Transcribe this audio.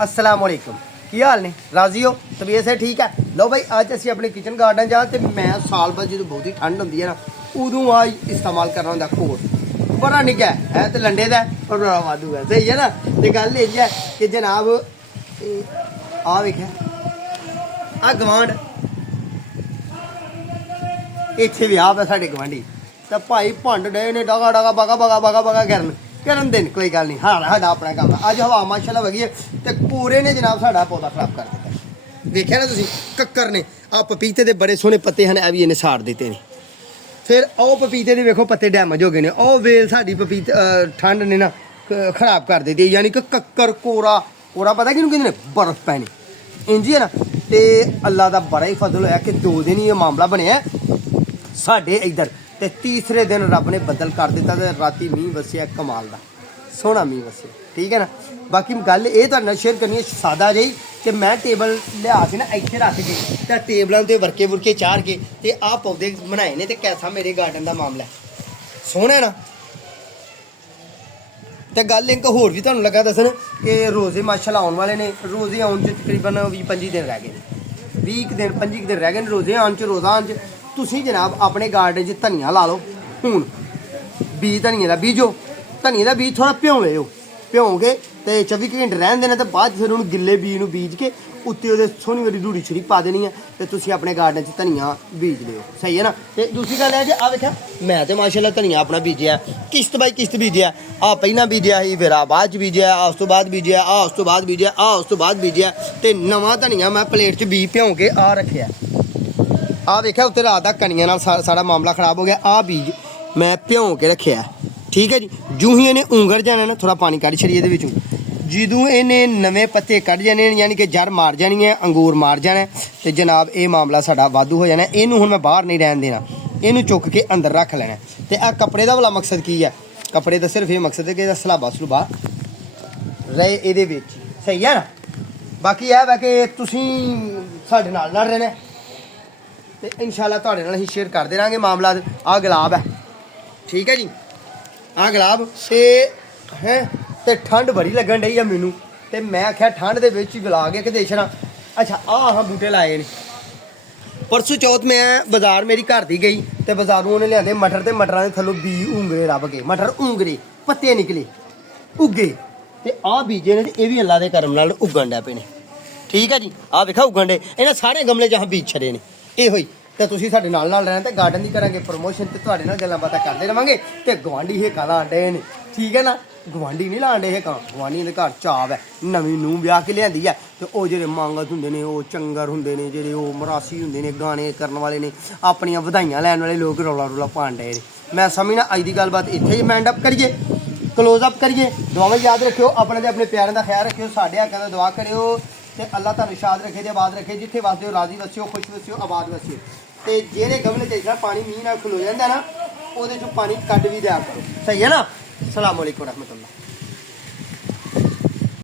अस्सलाम वालेकुम की हाल ने राजी हो तबीयत से ठीक है। लो भाई अज असी अपने किचन गार्डन जा तो मैं साल बाद जो बहुत ही ठंड होंगी है ना उदों आ इस्तेमाल करना होंगे कोट बड़ा निका है तो लंडे का और बड़ा वाधू है सही है ना। तो गल यही है कि जनाब आ वेख आ गवांढ इतने विआह है साढ़े गवांढी तो भाई भंड डे ने डगा डगा बगा बगा बगा बगा करन दिन कोई गल नहीं हाँ साडा अपना काम है। अज हवा माशाल्लाह वगी है तो पूरे ने जनाब साडा पौधा खराब कर दिता। देखिया ना तुसीं कक्कर ने आ पपीते दे बड़े सोहने पत्ते हैं अभी इन्हें साड़ दिते ने। फिर ओ पपीते दे वेखो पत्ते डैमेज हो गए ने ओ वेल साडी पपीते ठंड ने ना खराब कर दी थी यानी कि कक्कर कोरा कोरा पता कि कहते बर्फ पैनी इंज है ना। तो अल्लाह का बड़ा ही फजल होया कि 2 दिन ही ये मामला बनया साढ़े इधर तो तीसरे दिन रब ने बदल कर दिता तो राती मींह वसिया कमाल का सोहना मींह वसिया ठीक है ना। बाकी गल ये तुहाडे नाल शेयर करनी है सादा जी कि मैं टेबल लिया के ना इत्थे रख के तो टेबलों ते वर्के वुरके चाढ़ के ते आ पौधे बनाए ने तो कैसा मेरे गार्डन का मामला है सोहना है ना। तो गल एक होर भी तुहानूं लगा दसन कि रोज़े माशाल्लाह आने वाले ने रोज़े आने च तकरीबन 20-25 दिन रह गए 20 दिन 25 दिन रह गए रोज़े आने च रोज़ा आने च। तुसीं जनाब अपने गार्डन च धनिया ला लो हूँ बीज धनिया का बीजो धनिया का बीज थोड़ा भ्यों लियो भ्यों के तो 24 घंटे रहन देना तो बाद फिर उन्होंने गिले बीज में बीज के उत्ते वो सोहनी वाली रूड़ी छड़ी पा देनी है तो तुसीं अपने गार्डन च धनिया बीज लियो सही है ना। तो दूसरी गल है कि आ वेखिया मैं तो माशाल्लाह धनिया अपना बीजिया किश्त बाई किश्त बीजिया आ पहला बीजिया ही फिर आ बाद च बीजिया आ उस तो बाद बीजिया आ उस तो बाद बीजिया आ उस तो बाद बीजिया तो नवा धनिया मैं प्लेट च बीज भ्यों के आ रखिया आ वेख्या उत्ते रात दा कनिया नाल सारा मामला खराब हो गया। आ बीज मैं भ्यों के रखिया ठीक है जी। जूं ही इन्हें ऊंगर जाना ना थोड़ा पानी कढ़ छड़िए ये जदों इन्हें नवे पत्ते कढ़ जाने यानी कि जड़ मार जानी है अंगूर मार जाना तो जनाब ये मामला साडा वाधू हो जाना। इनू हुण मैं बाहर नहीं रहन देना इनू चुक के अंदर रख लेना। तो आ कपड़े का वाला मकसद की है कपड़े का सिर्फ ये मकसद है कि सलाबा सलूबा रहे ये सही है ना। बाकी यह है कि तुसीं साडे नाल रहना तो इंशाल्लाह तुहाडे नाल ही शेयर करते रहेंगे मामला। आ गुलाब है ठीक है जी आ गुलाब ते हैं तो ठंड बड़ी लगन डई है मैनू तो मैं आख्या ठंड दे विच गुला के कि देशना अच्छा हाँ बूटे लाए ने। परसों चौथ मैं बाजार मेरी घर दी गई तो बाजारों उन्हें लिया मटर तो मटरां दे थल्लों बी ऊंगरे रब गए मटर ऊंगरे पत्ते निकले उगे तो आ बीजे ने ये भी अल्लाह के करम नाल उगन डै पे ने ठीक है जी। आ वेखा उगन डे इन्हें सारे गमले जहाँ बीज छड़े ने ये होई तो तुसीं साडे नाल रहना तो गार्डन की करांगे प्रमोशन तो तुहाडे नाल गल्लां बातां करते रहांगे तो गवांढी हेकां लाण डे ने ठीक है ना। गवांढी नहीं लाण डे हेकां गवांढियां दे घर चाव है नवीं नूंह ब्याह के लिआंदी है तो वो जेह्ड़े मांगत हुंदे ने वो चंगर हुंदे ने जेह्ड़े वो मरासी हुंदे ने गाने करन वाले ने अपनियां वधाइयां लैण वाले लोग रौला रौला पाण डे ने। मैं समझना अज दी गलबात इत्थे ही माइंड अप करिए क्लोज अप करिए दुआवां याद रखियो अपने ते अपने प्यारें दा ख्याल रखियो साडे हक्कां दा दुआ करियो ते अल्लाह तुहानूं शाद रखे ते आबाद रखे जिथे वसदे हो राजी वसियो खुश वसियो आबाद वसियो। तो जेह्ड़े गमले च इतना पानी मींह नाल खलो जांदा ना ओहदे चों पानी कड्ढ भी दिया करो सही है ना। अस्सलाम वालेकुम रहमतुल्लाह।